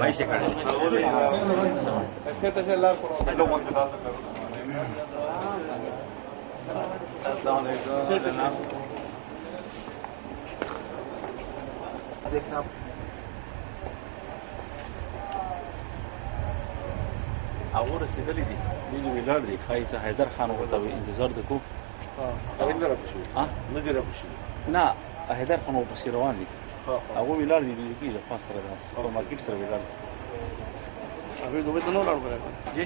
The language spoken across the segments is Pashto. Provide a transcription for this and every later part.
ماشي کړي څه ته لار کوو السلام علیکم देखना هغه رسیدلې دي دوی ویلار دي خای څه حیدر خان ورته انتظار وکړو نه راپښو نه دی راپښو نه حیدر خان په سیر روان دي هغه ویلار دي چې د خاص سره د سوپر مارکیټ سره ویلار هغه دوی ته نو لاړ جی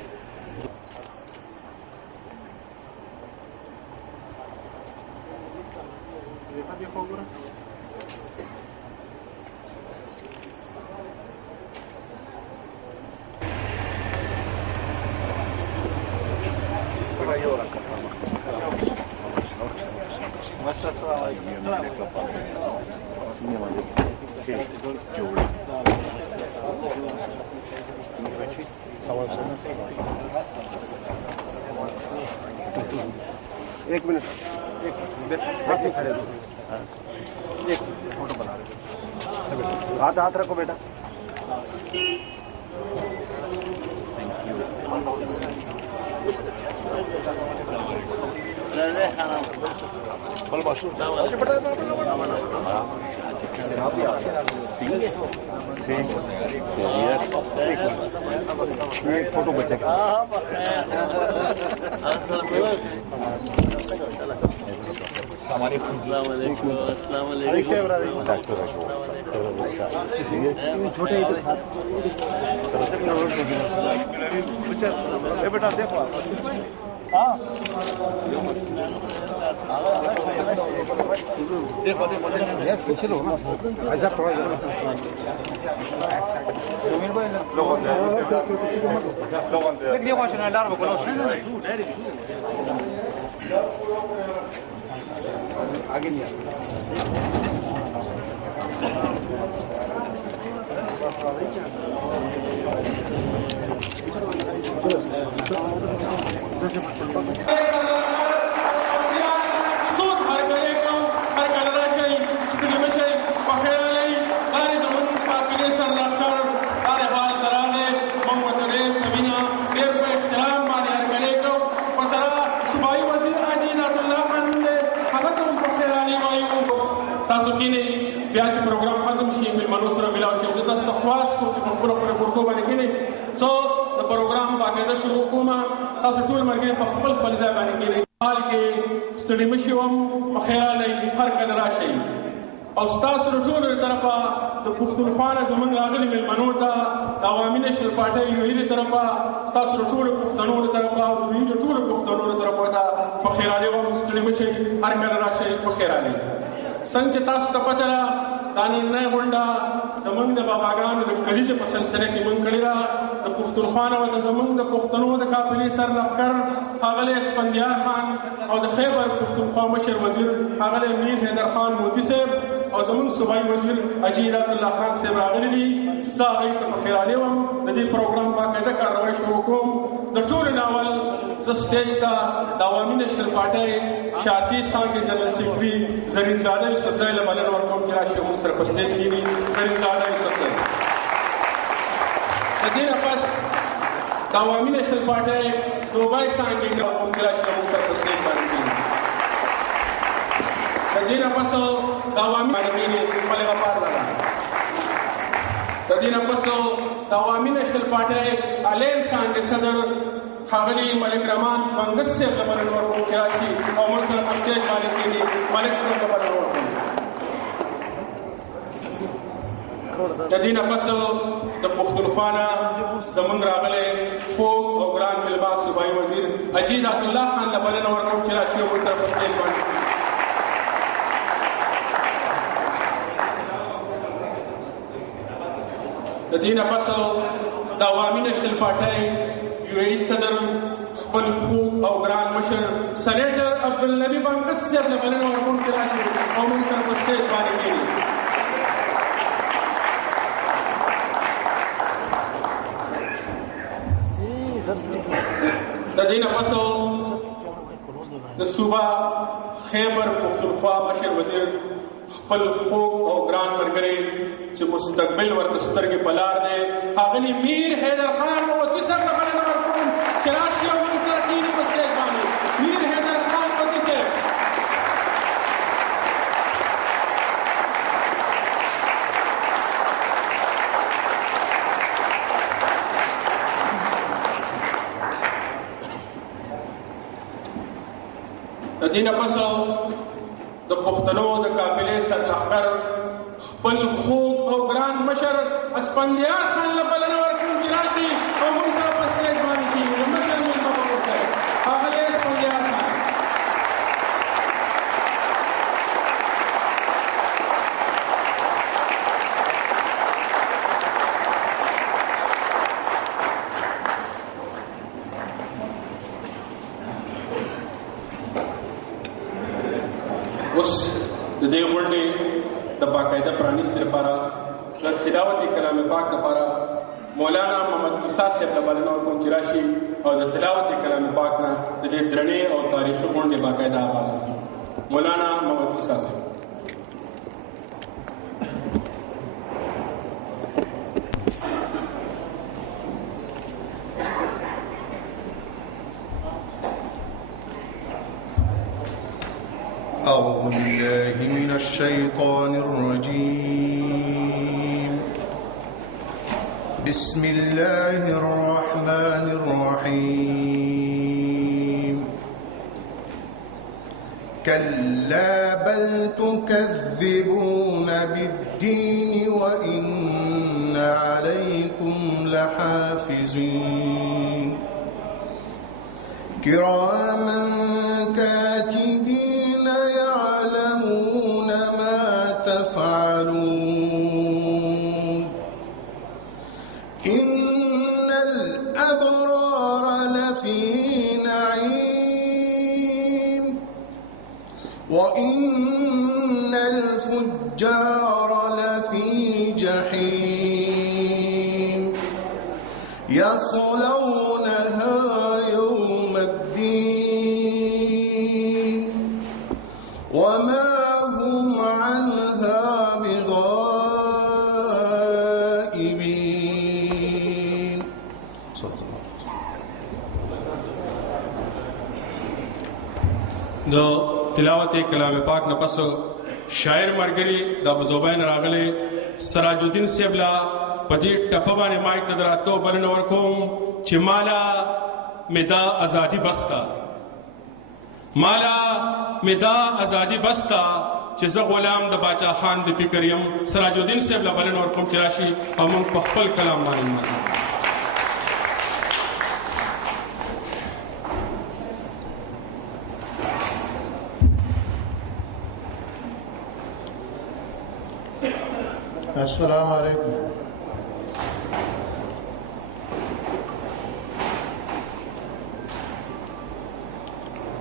زه په دې خو ګورم एक मिनट साथ में खड़े एक फोटो बना रहे हाथ हाथ रखो बेटा कल मशहूर एक फोटो बचेगा छोटे बेटा देखो देखो पीछे लो ना ऐसा थोड़ा आगे नहीं प्रोग्राम खत्म शी मिलमनों सर मिला से तस्तखवास को पूरा पूरा कोर्सो बने के नहीं सो द प्रोग्राम बाकायदा शुरू कोमा तासो टूल मर्गे पखपल फलजा बने के नहीं हाल के स्टडी मशीवम बखैरा लई हर कदरा शई او تاسو ټول طرفه د پښتونخوا زمونږ راغلي ملمنو ته د عوامي نشل پارټۍ یوې طرفه تاسو ټول پښتنو طرفه او دوی ټول پښتنو طرفه ته فخیراله او مسلمان شي هر کله راشي فخیراله څنګه تاسو ته پته را دانن نه غونډه زمونږ د باباګانو د کلیجه په سلسله کې مونږ کړی را د پښتونخوا او زمونږ د پښتنو د قافلې سر لخر هغه اسفندیار خان او د خیبر پښتونخوا مشر وزیر هغه میر حیدر خان موتی صاحب او زمون صوبایي وزیر اجیرات الله خان صاحب راغلي دي زه ته بخیراله وم د دې پروګرام باقاعده کاروای شروع کوم د ټول ناول ز سټیج ته د عوامي نشل پارټۍ شاتی څنګه جنرال سیکرټري زرین زاده یوسف زای له بلنه ورکوم چې راشي موږ سره په سټیج کې دي زرین زاده یوسف زای د دې پس د عوامي نشل پارټۍ دوبای څنګه ورکوم چې راشي موږ سره په سټیج باندې تدین پسو داوامی باندې خپل غفار لرا تدین پسو داوامی نشل پټه الین څنګه صدر خاغلی ملک رحمان بنگس سے خبر ورکو چاشي او موږ په سټیج باندې کې ملک سے خبر ورکو تدین پسو د پښتونخوا زمون راغله فوق او ګران ملما صوبایي وزیر اجیرات الله خان له بلنه ورکو چاشي او موږ په سټیج باندې د دینه پسو د عوامي نشل پارټۍ یو ای صدر خپل خوب او ګران مشر سېنیټر عبدالنبی بانګس صاحب له بلنه ورکوم چې راشي او موږ سره په سټیج باندې کېږي د دینه پسو د صوبه خیبر پښتونخوا مشر وزیر خپل خوږ او ګران ملګری چې مستقبل ورته سترګې په لار دی ښاغلي میر حیدر خان موتی صاحب ته بلنه ورکوم چې راشي او موږ سره کښېني په سټیج باندې. میر حیدر خان موتی صاحب. د دې نه پس د پښتنو د قافلې سرلښکر خپل خوږ او ګران مشر اسفندیار خان له بلنه ورکوم چې راشي او موږ سره په سټیج باندې کښېني. د مشر مېلمه به ورته ښاغلی اسفندیار خان. اوس د دې غونډې د باقاعده پرانیستې لپاره د تلاوت کلام پاک لپاره مولانا محمد عیسی صاحب ته بلنه ورکوم چې راشي او د تلاوت کلام پاک نه د دې درنې او تاریخي غونډې باقاعده آغاز وکړي. مولانا محمد عیسی صاحب. أعوذ بالله من الشيطان الرجيم. بسم الله الرحمن الرحيم. كلا بل تكذبون بالدين وإن عليكم لحافظين كراما كاتبين يعلمون ما تفعلون. إن الأبرار لفي نعيم وإن الفجار لفي جحيم يصلونها يوم الدين وما هم عنها بغائبين. صدق الله. د تلاوت کلام پاک نه پس شاعر مرګري د ابوزبین راغلي سراج الدین سیبلا پدې ټپه باندې مایک ته دراتلو بلنه ورکوم چې مالا مدا ازادي بستا مالا مدا ازادي بستا چې زه غلام د باچا خان د فکر یم. سراج الدین سیبلا بلنه ورکوم چې راشي او موږ په خپل کلام باندې ماتو. السلام علیکم.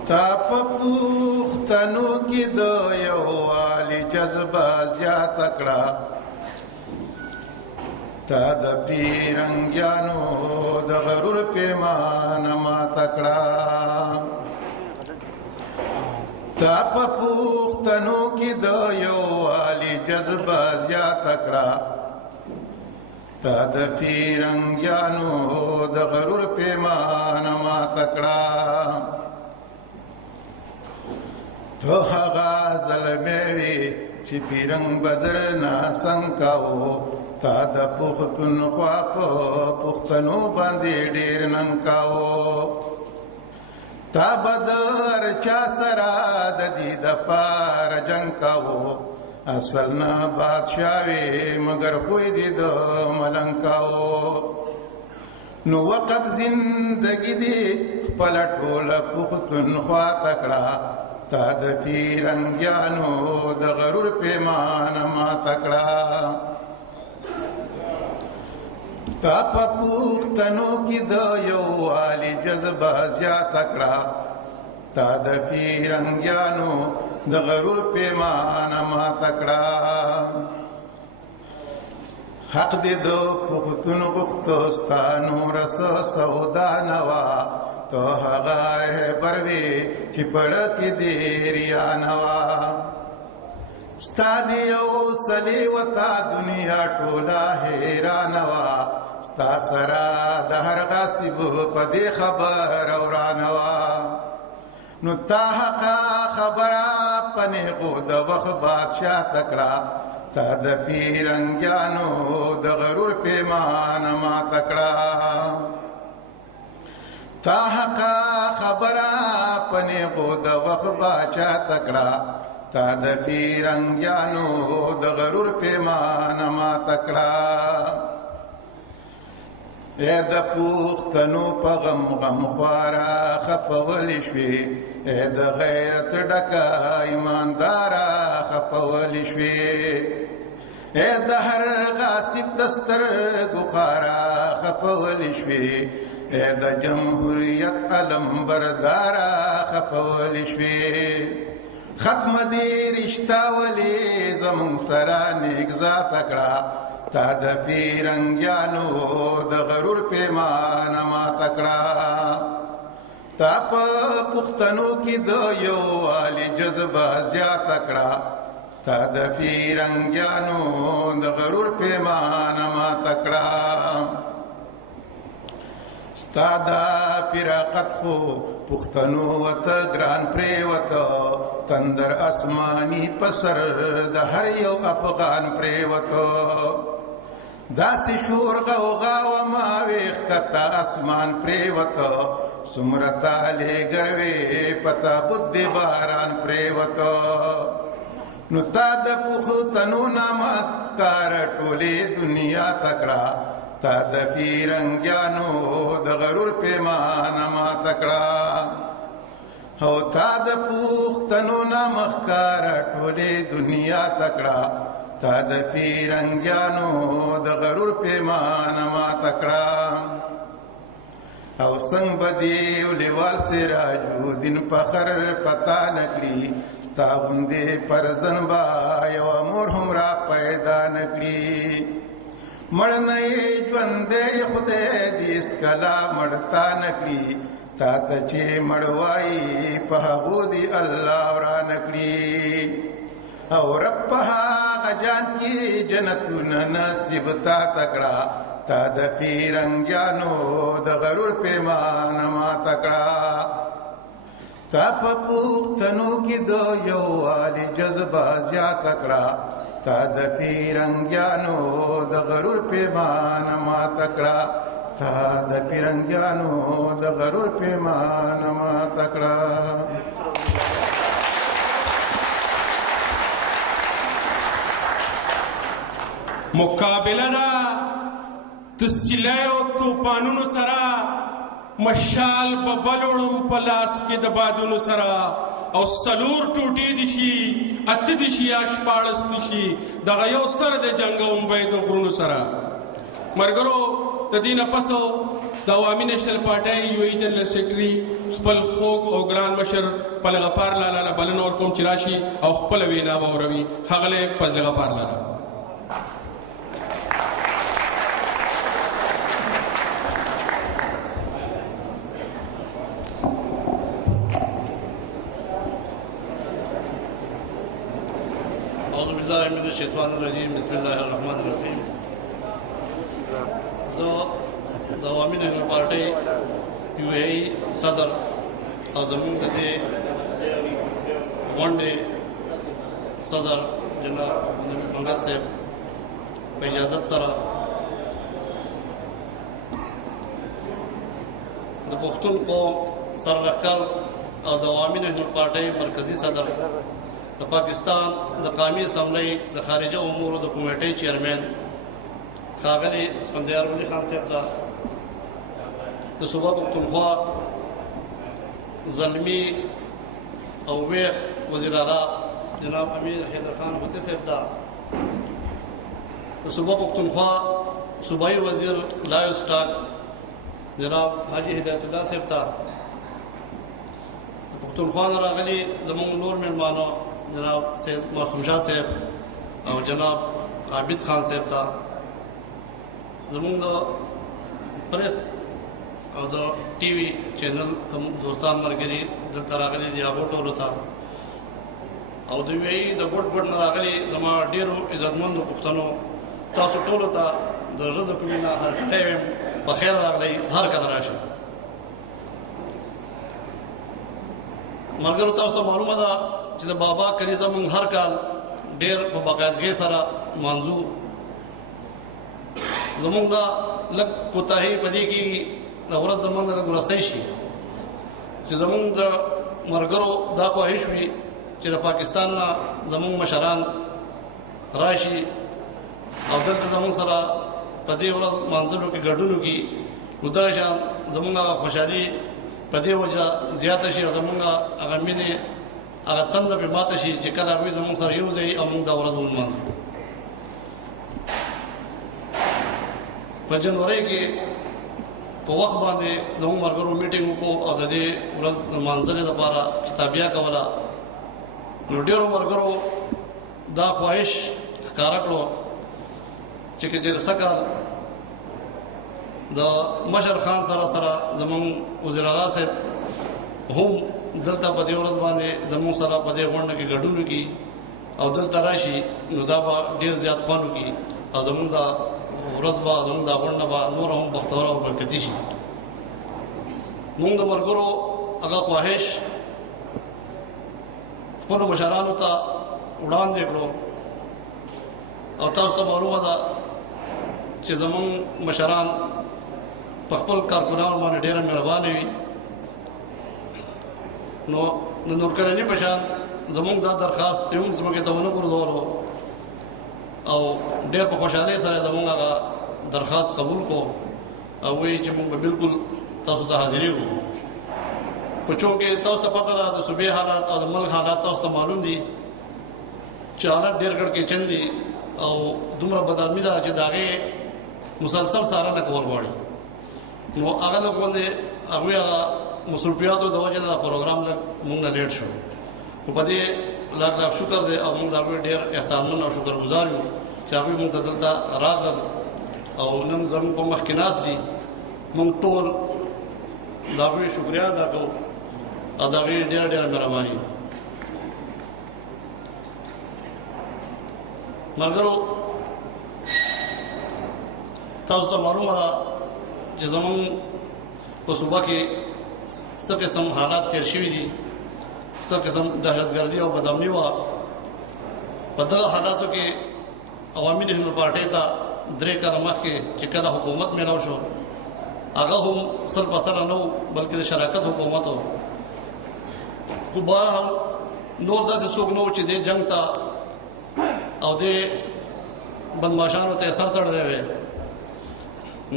تا په پوښتنو کې د یووالي جذبه زیاته کړه، تا د پیرنګیانو د غرور پیمانه ماته کړه. تا په پوښتنو کې د یووالي جذبه زیاته کړه، تا د پیرنګیانو د غرور پیمانه ماته کړه. تو هغه ظلمې وې چې پیرنګ بدر ناسم کاوه، تا د پښتونخوا په پښتنو باندې ډېر ننګ کاوه. تا بدر چا سره د دې دپاره جنګ کاوه، اصل نه بادشاه وې مګر خوی دې د ملنګ کاوه. نو وقف زندګي دې خپله ټوله پښتونخوا ته کړه، تا د پیرنګیانو د غرور پیمانه ماته کړه. تا په پښتنو کې د یووالي جذبه زیاته کړه، تا د پیرنګیانو د غرور پیمانه ماته کړه. حق دې د پښتون غوښتو ستا نور څه سودا نه وه، تو هغه رهبر وې چې پړه کې دې ریا نه وه. ستا دی یو سلی وتا دنیا ټولا حیرانوا ستا سرا د هر غاصب په دې خبر اورانوا نو تا حقا خبره پنه کو د وخت بادشاہ تکړه تا د پیرنګیانو د غرور پیمانه ما تکړه تا حقا خبره پنه کو د وخت بادشاہ تکړه تا د پیرنګیانو د غرور پیمانه ما تکړه اے د پوختنو په غم غم خوارا خفولی شوی اے د غیرت ډکا ایماندارا خفولی شوی اے د هر غاصب دستر ګخارا خفولی شوی اے د جمهوریت علم بردارا خفولی شوی ختم دی رشتہ ولی زمون سرا نیک ذات کړه تا د پیرنګیانو د غرور پیمانه ما تکړه تا په پښتنو کې د یو والی جذبه زیات کړه تا د پیرنګیانو د غرور پیمانه ما تکړه ستا دا فراقت خو پښتنو وته ګران پریوته تندر اسمانی پسر د هر یو افغان پریوته داسې شور غوغا و ما ویخ کتا اسمان پریوته سمرتا لګروي پتا بد باران پریوته نو تا د پښتنو نامت کار ټوله دنیا تکړه تا د پیرنګیانو د غرور پیمانه ما تکړه او تا د پښتنو نامخکار ټوله دنیا تکړه تا د پیرنګیانو د غرور پیمانه ما تکړه او څنګه بدی ولوال سراجو دین فخر پتا نکړي ستا غوندې پرزن با یو مور هم را پیدا نکړي مړ نه ژوندې خدای دې اسکلا مړتا نکړي تا ته چې مړوای په هغو دي الله را نکړي او رب په هغه جان کې جنتونه نصیب تا تکړه تا د پیرنګیانو د غرور پیمانه ما تکړه تا په پښتنو کې د یو والی جذبه زیات کړه تا د پیرنګیانو د غرور پیمانه ما تکړه تا د پیرنګیانو د غرور پیمانه ما تکړه مقابله دا تسلیو توپانونو سره مشال ببلوړم پلاس کې د بادونو سره او سلور ټوټې دي شي اته دي شي اشپاړس دي شي دغه یو سر د جنگوم به د غرونو سره مرګرو د دینه پسو د عوامي نېشنل پارټي یو ای جنرال سیکریټري خپل خوګ او ګران مشر پل غفار لاله بلن اور کوم چراشي او خپل وینا وروي خغله پل غفار لاله من الشیطان الرجیم بسم الله الرحمن الرحیم زه د عوامي نېشنل پارټي یو ای صدر او زموږ د دې غونډې صدر جناب منګس صاحب په اجازه سره د پښتون قوم سرلښکر او د عوامي نېشنل پارټي مرکزی صدر د پاکستان د قومي اسمبلی د خارجه امور د کمیټې چیرمن ښاغلي اسفندیار ولی خان صاحب ته د صوبه پښتونخوا زلمی او ویخ وزیر اعلی جناب امیر حیدر خان هوتي صاحب ته د صوبه پښتونخوا صوبایي وزیر لایو سټاک جناب حاجی هدایت الله صاحب ته پښتونخوا راغلي زموږ نور مېلمانو جناب سید مرحوم شاه صاحب او جناب عابد خان صاحب ته زموږ د پریس او د ټي وي چینل کوم دوستان مرګري دلته راغلي دي هغو ټولو ته او د وی د ګډ ګډ نه راغلي زما ډیرو عزتمندو پښتنو تاسو ټولو ته د زړه د کومې نه هرکلی وایم په خیر راغلی هر کله راشئ. ملګرو تاسو ته معلومه ده چې د بابا کلیزه موږ هر کال ډیر په باقاعدګۍ سره مانځو. زموږ دا لږ کوتاهي په دې کېږي د ورځ زموږ نه لږ وروستی شي چې زموږ د ملګرو دا خواهش وي چې د پاکستان نه زموږ مشران راشي او دلته زموږ سره په دې ورځ مانځلو کې ګډون وکړي. نو دغه شان زموږ هغه خوشحالي په دې وجه زیاته شي او زموږ هغه مینې هغه تنده پرې ماته شي چې کله هغوی زموږ سره یو ځای او موږ دا ورځ ولمانځو. په جنورۍ کې په وخت باندې زموږ ملګرو میټینګ وکړو او د دې ورځ لمانځلې دپاره کتابیه کوله. نو ډېرو ملګرو دا خواهش ښکاره کړو چې که چېرې سږ د مشر خان سره سره زموږ وزیر اعلی صاحب هم دلته په دې ورځ باندې زموږ سره په دې غونډه کې ګډون وکړي او دلته راشي نو دا به ډېر زیات خوند وکړي او زموږ دا ورځ به زموږ دا غونډه به نور هم بختوره او برکتي شي. موږ د ملګرو هغه خواهش خپلو مشرانو ته وړاندې کړو او تاسو ته معلومه ده چې زموږ مشران په خپل کارکونانو باندې ډېره مهربانه وي. نو د نورکرني په شان زموږ دا درخواست یې هم زموږ ته ونه ګرځولو او ډېر په خوشحالۍ سره زموږ هغه درخواست قبول کو او وایي چې موږ به بالکل تاسو ته حاضري وکړو. خو چونکې تاسو ته پته ده د صوبې حالات او د ملک حالات تاسو ته معلوم دي چې حالات ډېر کړکېچن دي او دومره بدآدمي ده چې د هغې مسلسل څارنه کول غواړي. نو هغه لږ غوندې هغوی هغه مصروفیاتو د وجې نه دا پروګرام لږ موږ نه لیټ شو. خو په دې لاک لاک شکر دی او موږ د هغوی ډېر احسانمند او شکرګزار یو چې هغوی موږ ته دلته راغلل او نن زموږ په مخ کې ناست دي. موږ ټول د هغوی شکریا ادا کوو او د هغوی ډېره ډېره مهرباني. ملګرو تاسو ته معلومه ده چې زموږ په صوبه کې څه قسم حالات تیر شوي دي، څه قسم دهشتګردي او بدامني وه. په دغه حالاتو کې عوامي نېشنل پارټۍ ته 3 کاله مخکې چې کله حکومت میلاو شو هغه هم سل په سره نه و بلکې د شراکت حکومت و. خو بهرحال نور داسې څوک نه و چې دې جنګ ته او دې بدماشانو ته سر تړلی وی.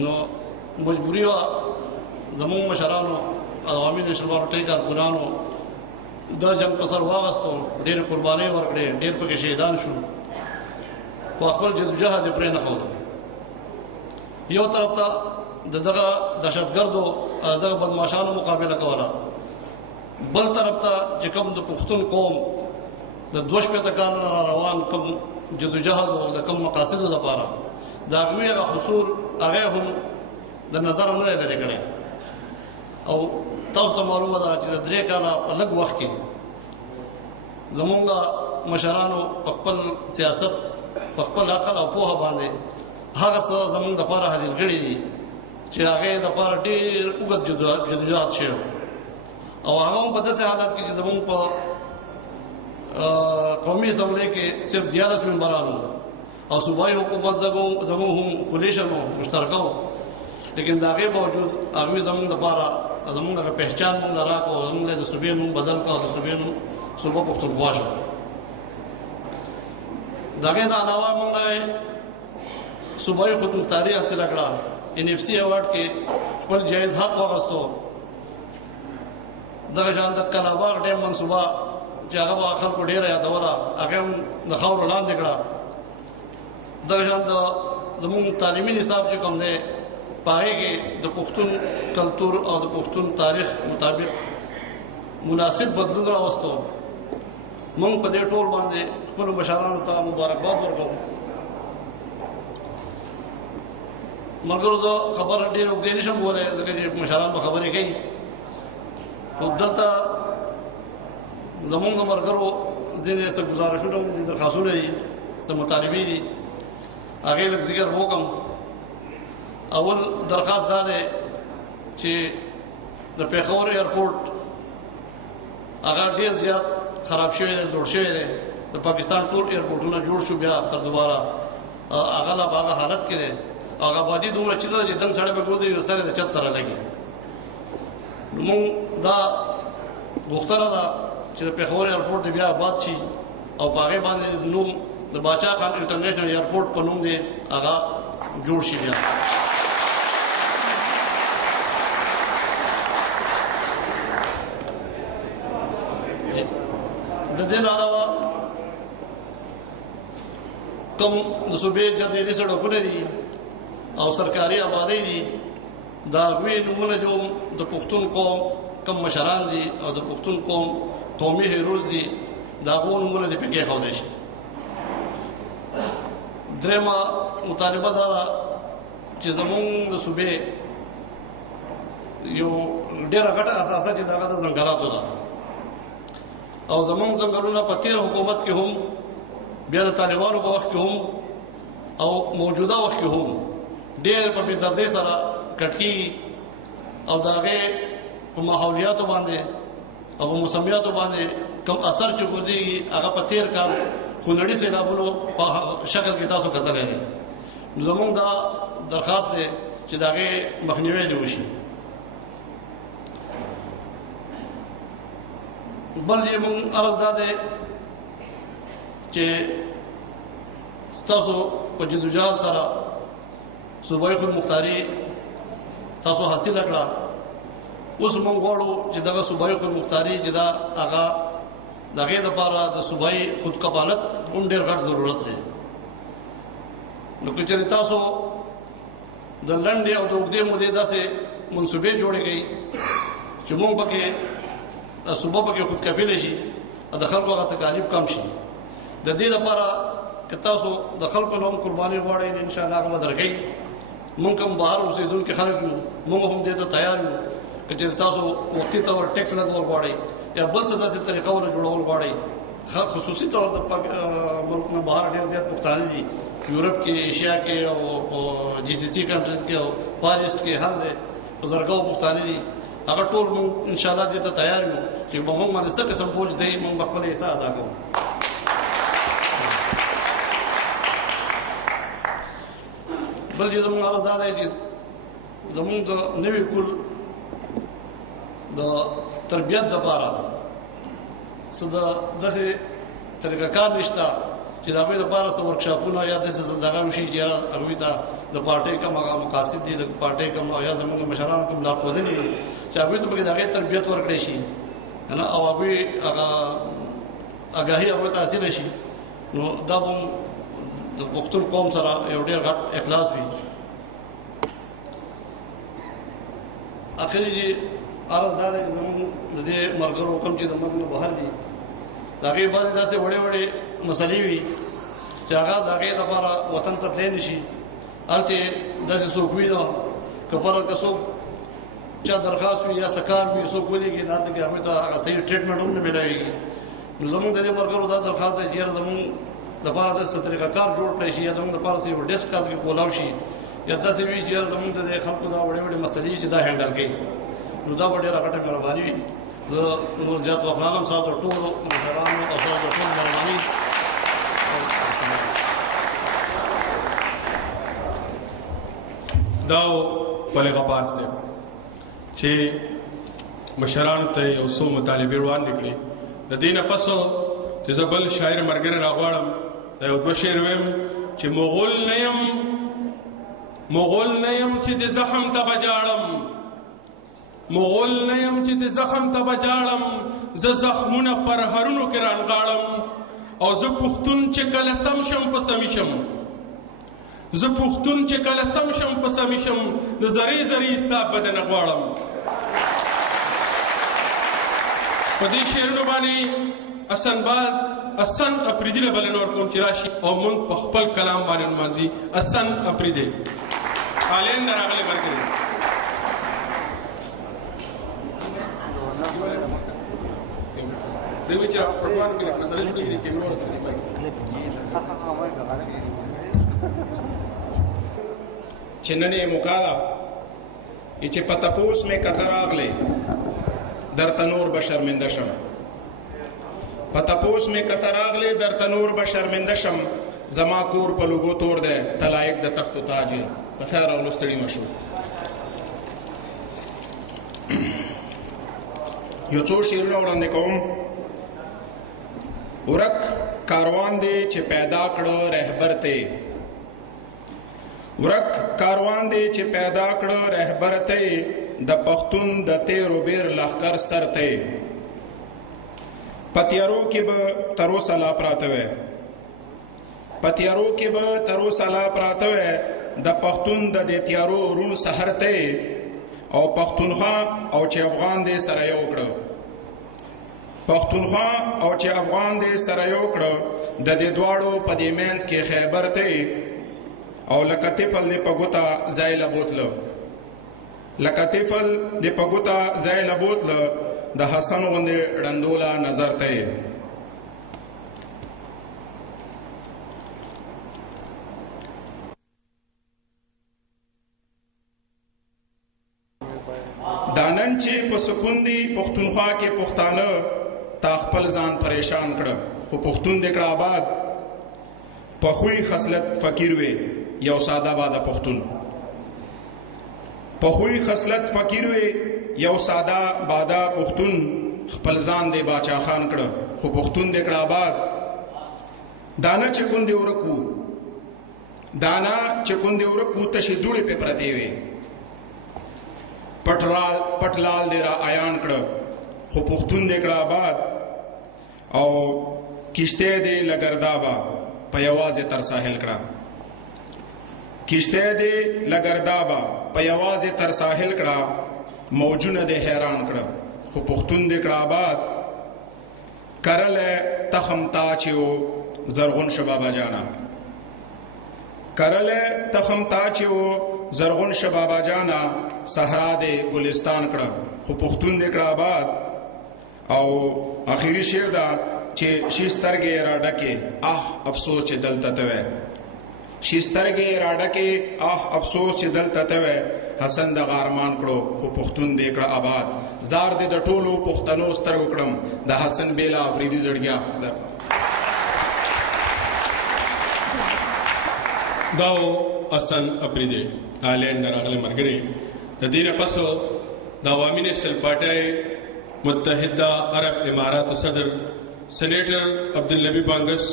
نو مجبوري وه زموږ مشرانو عوامي نېشنل پارټۍ کارکونانو د جنګ په سر واغستو، ډېرې قربانۍ ورکړې، ډېر پکې شهیدان شو، خو خپل جدوجهد یې پرې نه ښوده. یو طرف ته د دغه دهشتګردو دغه بدماشانو مقابله کوله، بل طرف ته چې کوم د پښتون قوم د 2 کالو نه را روان کوم جدوجهد او د کوم مقاصدو دپاره د هغوی هغه حصول هغه هم د نظره نه دی لرې کړی. او تاسو ته معلومه ده چې د 3 کاله په لږ وخت کې زموږ مشرانو په خپل سیاست، په خپل عقل او پوهه باندې هغه څه زموږ دپاره حاصل کړي دي چې هغې دپاره ډېر اوږد جدوجهد شوی او هغه هم په داسې حالت کې چې زموږ په قومي اسمبلی کې صرف 14 ممبرانو او صوبایي حکومت زموږ هم کولیشن و، مشترکه و، لیکن د هغې باوجود هغوی زموږ دپاره زموږ هغه پهچان موږ له راکړو او زموږ د صوبې نوم بدل کړو او د صوبې نوم صوبه پښتونخوا شو. د هغې نه علاوه موږ صوبایي خودمختاري حاصله کړه، NFC ایوارډ کې خپل جایز حق واخیستو. دغه شان د کلاباغ ډیم منصوبه چې هغه به خلکو ډېره یادوله هغه هم د خاورو لاندې کړه. دغه شان د زموږ تعلیمي نصاب چې کوم دی په هغې کې د پښتون کلتور او د پښتون تاریخ مطابق مناسب بدلون راوستو. موږ په دې ټول باندې خپلو مشرانو ته مبارکباد ورکوو. ملګرو زه خبره ډېره اوږدې نه شم کولی ځکه چې مشران به خبرې کوي، خو دلته زموږ د ملګرو ځینې څه ګزارشونه دي، درخواستونه دي، څه مطالبې دي، هغې لږ ذکر وکړم. اول درخواست دا دی چې د پېښور ایرپورټ هغه ډېر زیات خراب شوی دی، جوړ شوی دی. د پاکستان ټول ایرپورټونه جوړ شو، بیا سر دوباره هغه لا په هغه حالت کې دی. هغه آبادي دومره چته ده چې دنګ سړی به ګودري سره د چت سره لګي. نو موږ دا غوښتنه ده چې د پېښور ایرپورټ بیا آباد شي او په هغې باندې نوم د باچا خان انټرنیشنل ایرپورټ په نوم دی هغه جوړ شي. بیا د دې نه علاوه کوم د صوبې جرنیلي سړکونه دي او سرکاري آبادۍ دي، د هغوی نومونه جو د پښتون قوم کوم مشران دي او د پښتون قوم قومي هیروز دي، د هغو نومونه دې پکې ایښودی شي. درېیمه مطالبه دا ده چې زمونږ د صوبې یو ډېره ګټه اساسه چې د هغه د ځنګلاتو ده، او زمونږ ځنګلونه په تېر حکومت کې هم، بیا د طالبانو په وخت کې هم او موجوده وخت کې هم ډېر په بې دردۍ سره کټ کېږي، او د هغې په ماحولیاتو باندې او په موسمیاتو باندې کوم اثر چې ګرځېږي هغه په تېر کال خونړي سیلابونو په شکل کې تاسو کتلی دی. زمونږ دا درخواست دی چې د هغې مخنیوی دې وشي. بل یې مونږ عرض دا دی چې ستاسو په جدوجہد سره صوبایي خودمختاري تاسو حاصله کړه. اوس مونږ غواړو چې دغه صوبایي خودمختاري چې دا هغه د هغې دپاره د صوبایي خودکفالت هم ډېر غټ ضرورت دی. نو که چېرې تاسو د لنډې او د اوږدې مودې داسې منصوبې جوړې کړئ چې مونږ پکې صوبه پکې خودکفیله شي او د خلکو هغه تکالیف کم شي. د دې لپاره که تاسو د خلکو نه هم قرباني غواړئ، انشاءالله هغه به درکوئ. مونږ هم بهر اوسېدونکي خلک یو، مونږ هم دې ته تیار یو. که چېرې تاسو وختي طور ټیکس لګول غواړئ یا بل څه داسې طریقه ونه جوړول غواړئ، خصوصي طور د ملک نه بهر ډېر زیات پښتانه دي، یورپ کې، ایشیا کې او په جي سي سي کنټریز کې او فار ایسټ کې، هر ځای په زرګونو پښتانه دي. هغه ټول مونږ انشاءالله دې ته تیار یو چې به مونږ باندې څه قسم بوج دی، مونږ به خپله حصه ادا کوو. بل چې زمونږ عرض دا دی چې زمونږ د نوي کل د تربیت دپاره څه داسې طریقه کار نشته چې د هغوی دپاره څه ورکشاپونه یا داسې څه دغه وشي چې هغوی ته د پارټۍ کوم هغه مقاصد دي، د پارټۍ کوم یا زمونږ مشرانو کوم لارښودنې دي چې هغوی ته پکې د هغې تربیت ورکړی شي او هغوی هغه اګاهي هغوی ته حاصله شي. نو دا به د پښتون قوم سره یو ډېر غټ اخلاص وي. اخري چې عرض دا دی چې زمونږ د دې ملګرو کوم چې د ملک نه بهر دي، د هغې بعضې داسې وړې وړې مسلې وي چې هغه د هغې دپاره وطن ته تللی نه شي. هلته داسې څوک وي نه، که فرض که څوک چا درخواست وي یا څه کار وي څوک ولیږي، هلته کې هغوی ته هغه صحیح ټریټمنټ هم نه میلاوېږي. نو زمونږ د دې ملګرو دا درخواست دی چې یاره زمونږ دپاره داسې طریقه کار جوړ کړی شي یا زمونږ دپاره څه یو ډیسک هلته کې کولاو شي یا داسې وي چې یاره زمونږ د دې خلکو دا وړې وړې مسلې چې دا هینډل کوي. نو دا به ډېره غټه مهرباني وي. زه نور زیات وخت نه لرم، ستاسو د ټولو مشرانو او ستاسو د ټولو مهرباني. دا ولې غفار صاحب چې مشرانو ته یو څو مطالبې وړاندې کړي. د دې نه پس چې زه بل شاعر ملګری راغواړم، دا یو دوه شعر ویم چې مغول نه یم چې د زخم ته به جاړم، مغول نه یم چې د زخم ته به جاړم، زه زخمونه پر هرونو کې رانغاړم، او زه پښتون چې کله سم شم په سمي شم، زه پښتون چې کله سم شم په سمي شم، د زرې زرې حساب به دنه غواړم. په دې شعرونو باندې حسن اپریدي له بلنه ورکوم چې راشي او موږ په خپل کلام باندې نمانځي. حسن اپریدي هالینډ نه راغلی ملګري. دوی چې پټوان کې مسله جوړېږي کیمرو ورته دی پای چې نن موقع ده چې په تپوس مې کته راغلی درته نور به شرمنده شم په تپوس مې کته راغلی درته نور به شرمنده شم زما کور په لوګو تور دی ته لایق د تخت و تاج یې په خیر راغلو ستړي مه شو یو څو شعرونه وړاندې کوم ورک کاروان دی چې پیدا کړه رهبر ته ورک کاروان دی چې پیدا کړه رهبر ته د پښتون د تیرو بیر لښکر سر ته پتیارو کې به تروسه لا پراته وې پتیارو کې به تروسه لا پراته وې د پښتون د دې تیارو رونو سحر ته او پښتونخوا او چې افغان دې سره یو کړه پښتونخوا او چې افغان دې سره یو کړه د دې دواړو په دې مینس کې خیبر ته او لکه طفل دې په ګوتا ځای له بوتله لکه طفل دې په ګوتا ځای له بوتله د حسن غوندې ړندوله نظر ته دانن چې په سکون دی پښتونخوا کې پښتانه تا خپل ځان پریشان کړه خو پښتون دې کړه آباد په خوی خصلت فقیر وي یو ساده باده پښتون په خوی خصلت فقیر وي یو ساده باده پښتون خپل ځان دې باچا خان کړه خو پښتون دې کړه آباد دانا چې کون دې ورکو دانا چې کون دې ورکو تشي دوړې په پرتی وي پټلال دې را آیان کړه خو پښتون دې کړه آباد او کشته دې لګردابا په یوازې تر ساحل کړه کشته دې لګردابا په یوازې تر ساحل کړه موجونه دې حیران کړه خو پښتون دې کړه آباد کرل تخم تاچو زرغون شبابا جانا کرل تخم تاچو زرغون شبابا جانا صحرا دے گلستان کړه خو پښتون دې کړه آباد او اخیری شعر دا چې شیسترګې را ډکه افسوس چې دلته ته وې شیسترګې را ډکه افسوس چې دلته ته وې حسن د غارمان کړو خو پښتون دې کړه آباد زار دې د ټولو پښتنو سترګو کړم د حسن بیلا افریدي زړګیا داو حسن افریدي آلینډ راغلی مرګري د دې نه پسو د عوامي نېشنل پارټي متحده عرب امارات صدر سېنیټر عبدالنبی بانګس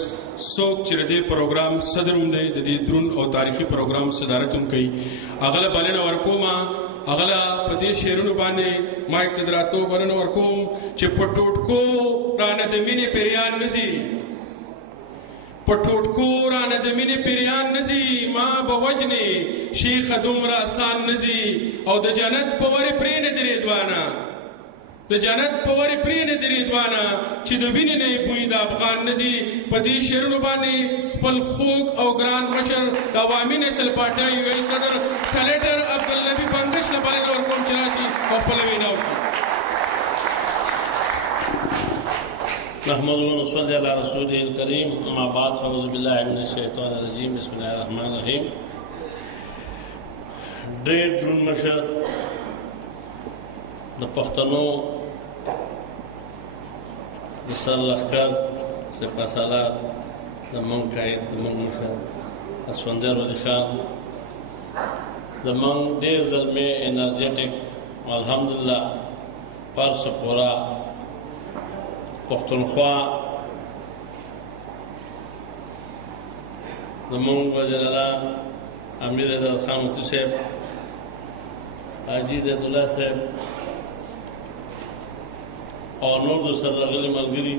څوک چې د پروګرام صدر هم دی د دې درون او تاریخي پروګرام صدارت هم کوي اغله بلنه ورکوما اغله په دې شعرونو باندې ما اقتداراتو بلنه ورکوم چې پټوټکو رانه د مینې پیریان نزي پټوټکو رانه د مینې پیریان نزي ما بوجني شیخ دومره آسان نزي او د جنت په وری پرې نه درې دوانه د جنت په وری پرې نه درې دوانه چې د وینې نه بوی د افغان نزي په دې شعرونو باندې خپل خوږ او ګران مشر د عوامي نېشنل پارټي یو صدر سېنیټر عبدالنبی بندش لپاره ورکوم چې راځي او خپل وینا وکړي نحمد و نصلي على رسوله الكريم اما بعد اعوذ بالله من الشيطان الرجيم بسم الله الرحمن الرحيم ډېر درون مشر د پښتنو د سر لښکر سپاسالار د مونږ قائد د مونږ مشر اسفندر ولی خان د مونږ ډېر زلمی انرجیټک الحمدلله پارس پورا پښتونخوا زمونږ وزیر اعلی امیر حیدر خان موتی صاحب حاجی عبدالله صاحب او نور د سره راغلي ملګري